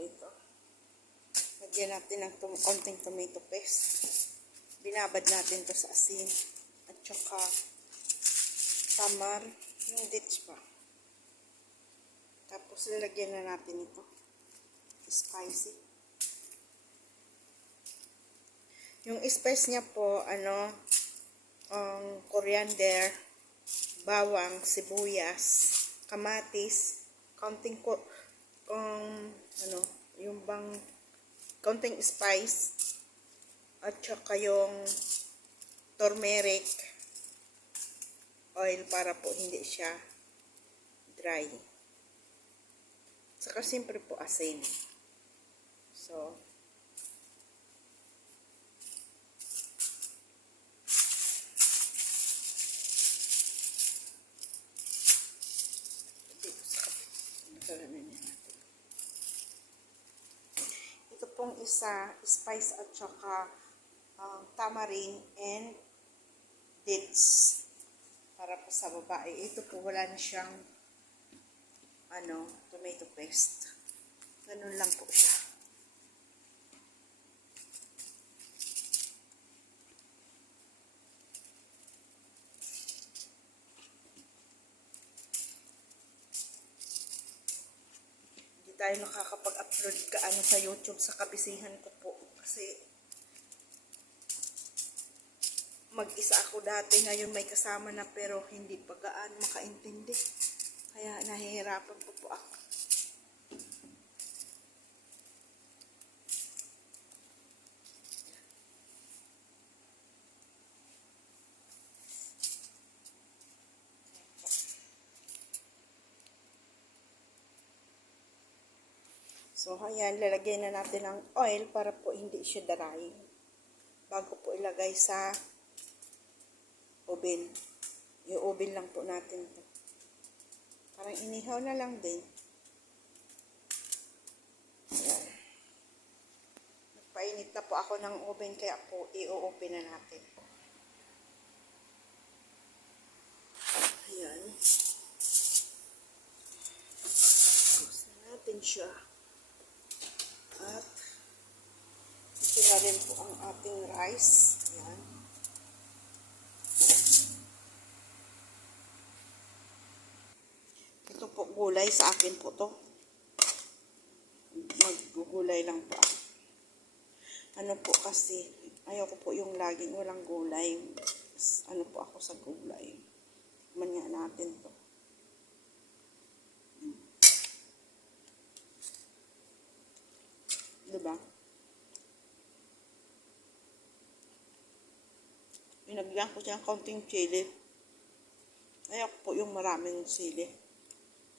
dito. Lagyan natin ng konting tomato paste. Binabad natin to sa asin. At saka tamar. Yung dates pa. Tapos lalagyan na natin ito. Spicy. Yung spice niya po, coriander, bawang, sibuyas, kamatis, konting yung bang konting spice at saka yung turmeric oil para po hindi siya dry. Saka siyempre po asin. So, ito pong isa, spice at saka tamarind and dates para po sa babae. Ito po wala na siyang tomato paste. Ganun lang po siya. Hindi tayo nakakapag-upload sa YouTube sa kabisihan ko po kasi mag-isa ako dati, ngayon may kasama na pero hindi pa gaano makaintindi. Kaya nahihirapan po ako. So, ayan, lalagyan na natin ng oil para po hindi siya dry. Bago po ilagay sa oven. Yung oven lang po natin to. Parang inihaw na lang din. Ayan. Nagpainit na po ako ng oven kaya po i-open na natin. Ayan. Gusto natin siya. At ito na rin po ang ating rice. Ayan. Ito po gulay sa akin po to. Maggugulay lang po ako. Ano po kasi, ayoko po yung laging walang gulay. Ano po ako sa gulay. Manya natin to. Diba? Pinagyan ko siya ng konting chili. Ayoko po yung maraming chili.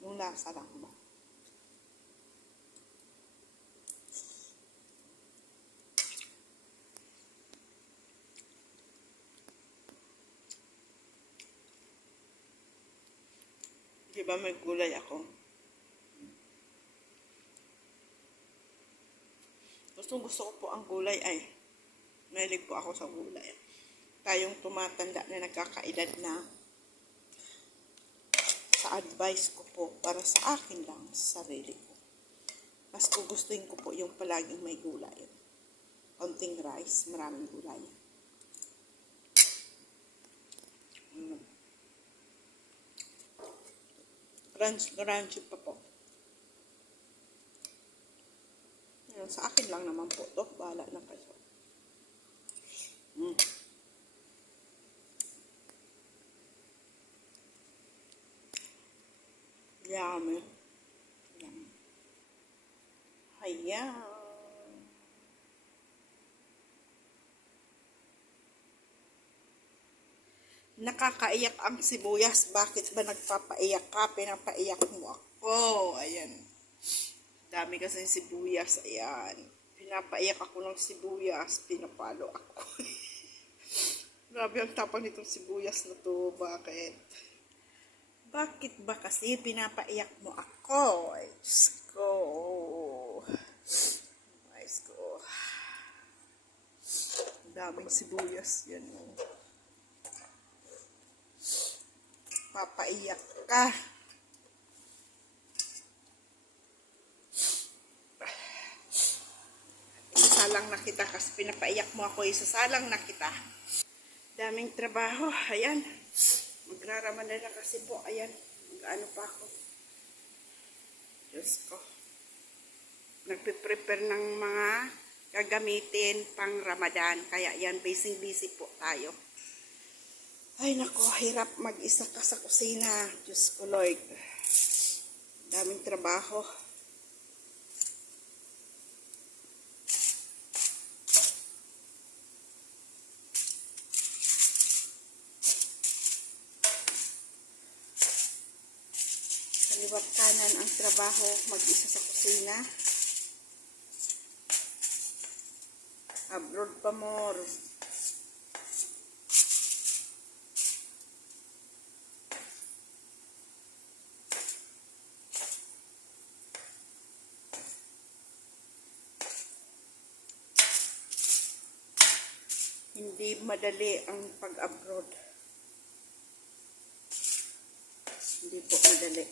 Yung lasa lang ba. Diba may gulay ako? Gusto ko po ang gulay ay mahilig po ako sa gulay. Tayong tumatanda na nagkakaedad na, sa advice ko po para sa akin lang, sa sarili ko. Mas gugustuhin ko po yung palaging may gulay. Konting rice, maraming gulay. Crunchy pa po. Sa akin lang naman po to. Bahala na kayo. Yummy. Yummy. Ayan. Nakakaiyak ang sibuyas. Bakit ba nagpapaiyak ka? Pinapaiyak mo ako. Ayan. Dami kasi sibuyas. Ayan. Pinapaiyak ako ng sibuyas. Pinapalo ako. Grabe ang tapang nitong sibuyas na to. Bakit? Bakit ba kasi pinapaiyak mo ako? Ay, Diyos ko. Ay, Diyos ko. Daming sibuyas. Yan o. Papaiyak ka. kita kasi pinapaiyak mo ako, isasalang na kita. Daming trabaho, ayan. Magraraman na lang kasi po, ayan. Mag-ano pa ako. Diyos ko. Nagpe-prepare ng mga gagamitin pang Ramadan. Kaya yan, busy po tayo. Ay nako, hirap mag-isa ka sa kusina. Diyos ko Lord. Daming trabaho. Kaliwat kanan ang trabaho, mag-isa sa kusina. Abroad pa more. Hindi madali ang pag-abroad. Hindi po madali.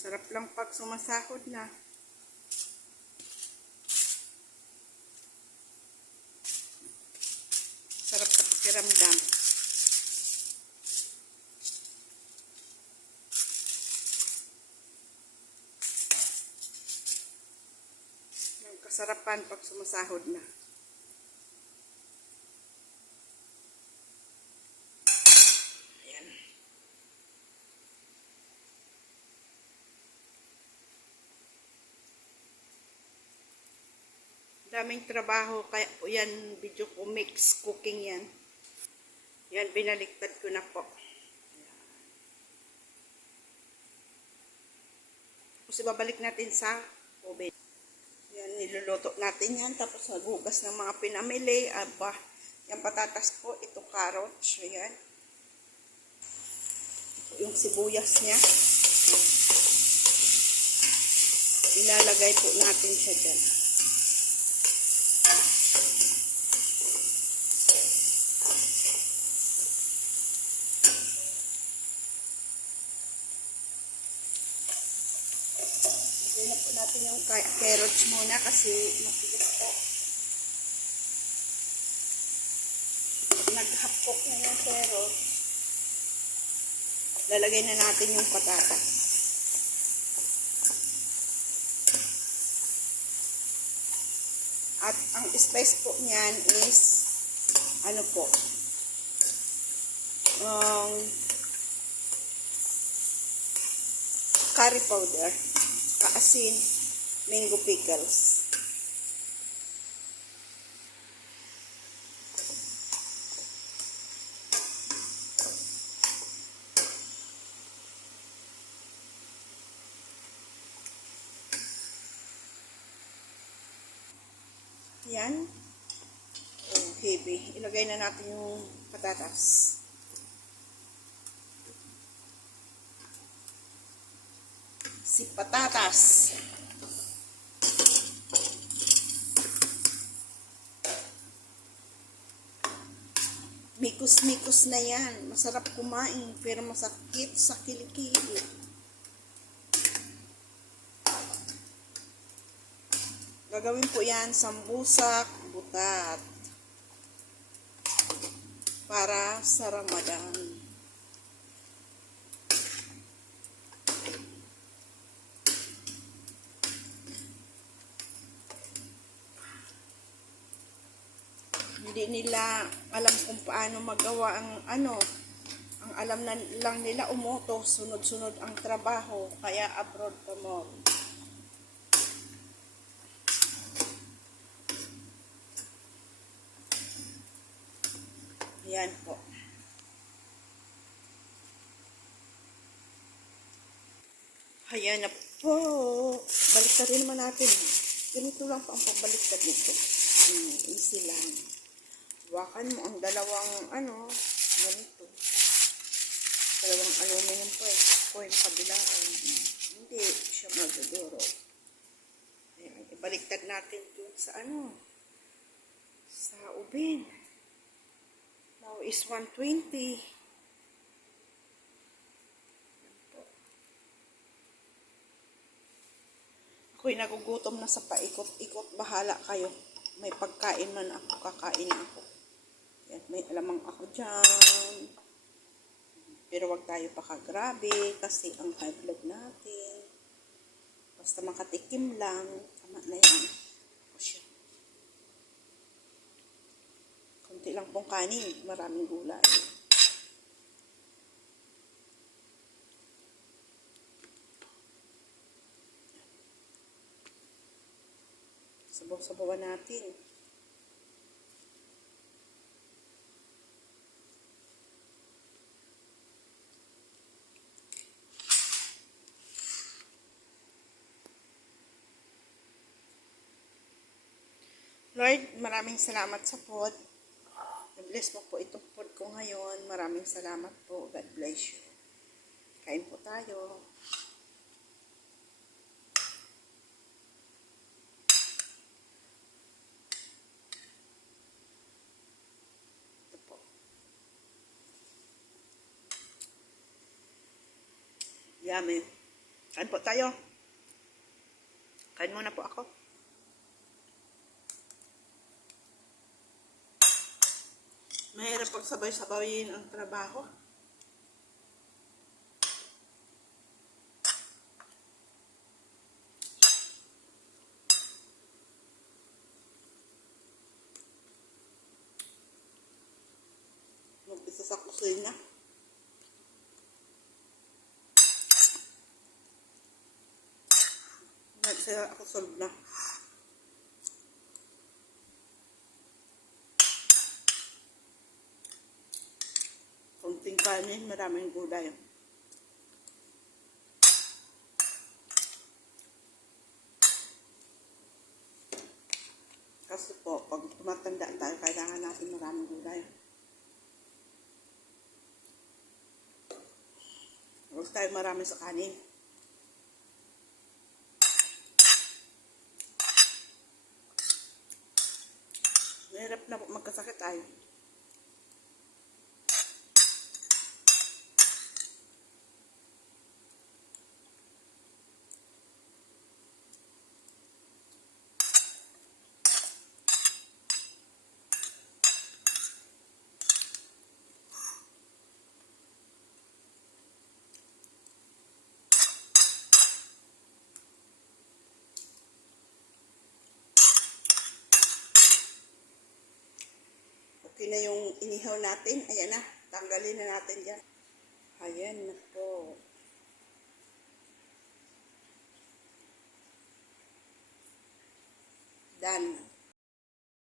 Sarap lang pag sumasahod na. Sarap sa pakiramdam. Ang kasarapan pag sumasahod na. Daming trabaho, kaya yan, video ko, mix cooking yan. Yan, binaliktad ko na po. Tapos babalik natin sa oven. Yan, niluluto natin yan. Tapos naghugas ng mga pinamili. Aba, yan patatas po, ito carrots. Ayan. Ito yung sibuyas niya. Ilalagay po natin siya dyan. Lagyan po natin yung carrots muna kasi matigas po. Naghapok na yung carrots. Lalagay na natin yung patatas. At ang spice po niyan is ano po? Curry powder, kaasin, mango pickles. Yan. Oh, heavy. Ilagay na natin yung patatas. Si patatas. Mikos-mikos na yan. Masarap kumain, pero masakit sa kilikili. Gagawin po yan sambusak, butat. Para sa Ramadan. Hindi nila alam kung paano magawa ang ano. Ang alam na lang nila umuto, sunod-sunod ang trabaho, kaya abroad pa mo. Yan po. Ayan na po. Baliktad rin naman natin. Ganito lang po ang pagbaliktad nito. Easy lang. Hawakan mo ang dalawang ganito. Dalawang aluminum po yung kabilaan. Hindi siya magduduro. Ayan, ibaliktad natin dun sa sa oven. Now is 120. ako'y nagugutom na sa paikot-ikot, bahala kayo. May pagkain man ako, kakain ako. Yan, may alamang ako dyan. Pero wag tayo pakagrabe kasi ang high blood natin. Basta makatikim lang, tama na yan. O siya. Kunti lang pong kanin, maraming gulay. Sabaw-sabawan natin. Lord, maraming salamat sa food. I-bless mo po itong food ko ngayon. Maraming salamat po. God bless you. Kain po tayo. Ito po. Yummy. Kain po tayo. Kain muna po ako. Mahirap pag sabay-sabayin ang trabaho. Mag-isa sa kusina. Nagsaya ako solve na. Kunting kanin, maraming gulay. Kasi po, pag tumatanda tayo, kailangan natin maraming gulay. Huwag tayo marami sa kanin. Mahirap na magkasakit tayo. Okay na yung inihaw natin. Ayan na. Tanggalin na natin dyan. Ayan na po. Done.